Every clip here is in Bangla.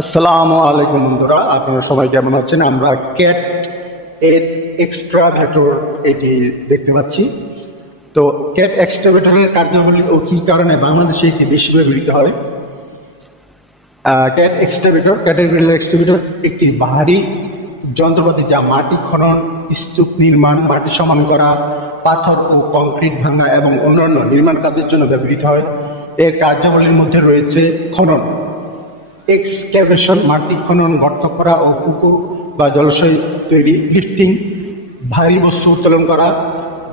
আসসালামু আলাইকুম বন্ধুরা, আপনারা সবাই কেমন আছেন? আমরা ক্যাট এর এক্সট্রাভেটর এটি দেখতে পাচ্ছি। তো ক্যাট এক্সট্রাভেটরের কার্যাবলী ও কি কারণে বাংলাদেশে এটি বেশি ব্যবহৃত হয়? ক্যাটারপিলার এক্সট্রাভেটর একটি ভারী যন্ত্রপাতি যা মাটি খনন, স্তূপ নির্মাণ, মাটি সমান করা, পাথর ও কংক্রিট ভাঙা এবং অন্যান্য নির্মাণ কাজের জন্য ব্যবহৃত হয়। এর কার্যাবলীর মধ্যে রয়েছে খনন, এক্সক্যাভেশন, মাটি খনন, গর্ত করা ও পুকুর বা জলাশয় তৈরি, লিফটিং, ভারী বস্তু উত্তোলন করা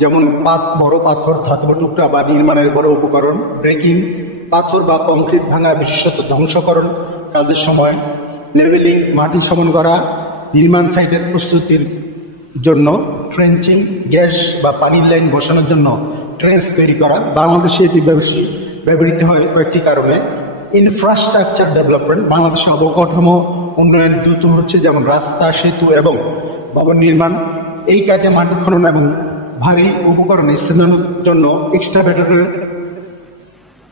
যেমন বড় পাথর, ধাতব টুকরা বা নির্মাণের বড় উপকরণ, ব্রেকিং, পাথর বা কংক্রিট ভাঙা বিশেষত ধ্বংসকরণ কাজের সময়, লেভেলিং, মাটি সমান করা, নির্মাণ সাইটের প্রস্তুতির জন্য, ট্রেঞ্চিং, গ্যাস বা পানির লাইন বসানোর জন্য ট্রেন্স তৈরি করা। বাংলাদেশে এটি ব্যবহৃত হয় কয়েকটি কারণে। ইনফ্রাস্ট্রাকচার ডেভেলপমেন্ট, বাংলাদেশে অবকাঠামো উন্নয়ন দ্রুত হচ্ছে, যেমন রাস্তা, সেতু এবং ভবন নির্মাণ। এই কাজে মাটি খনন এবং ভারী উপকরণ স্থানান্তরের জন্য এক্সকাভেটরের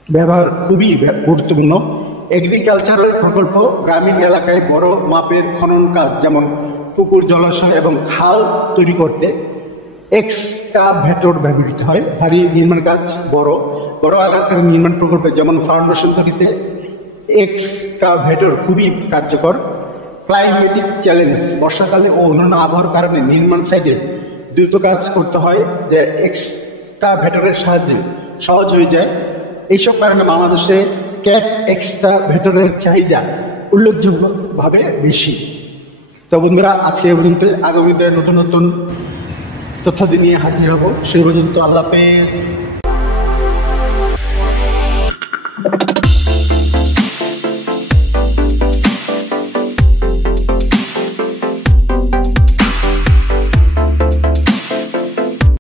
ব্যবহার খুবই গুরুত্বপূর্ণ। এগ্রিকালচারাল প্রকল্প, গ্রামীণ এলাকায় বড় মাপের খনন কাজ যেমন পুকুর, জলাশয় এবং খাল তৈরি করতে এক্সকাভেটর ব্যবহৃত হয়। ভারী নির্মাণ কাজ, বড় আকারের নির্মাণ প্রকল্পে যেমন ফাউন্ডেশন তৈরিতে এক্সকাভেটর খুবই কার্যকর। ক্লাইমেটিক চ্যালেঞ্জ, বর্ষাকালে ও অন্যান্য আবহাওয়ার কারণে নির্মাণ সাইটে দ্রুত কাজ করতে হয়, যে এক্সকাভেটরের সাহায্যে সহজ হয়ে যায়। এইসব কারণে বাংলাদেশে ক্যাট এক্সকাভেটরের চাহিদা উল্লেখযোগ্যভাবে বেশি। তো বন্ধুরা, আজকে এই পর্যন্ত। আগামীতে নতুন নতুন তথ্যাদি নিয়ে হাজির হব। সেই পর্যন্ত আল্লাহ হাফেজ।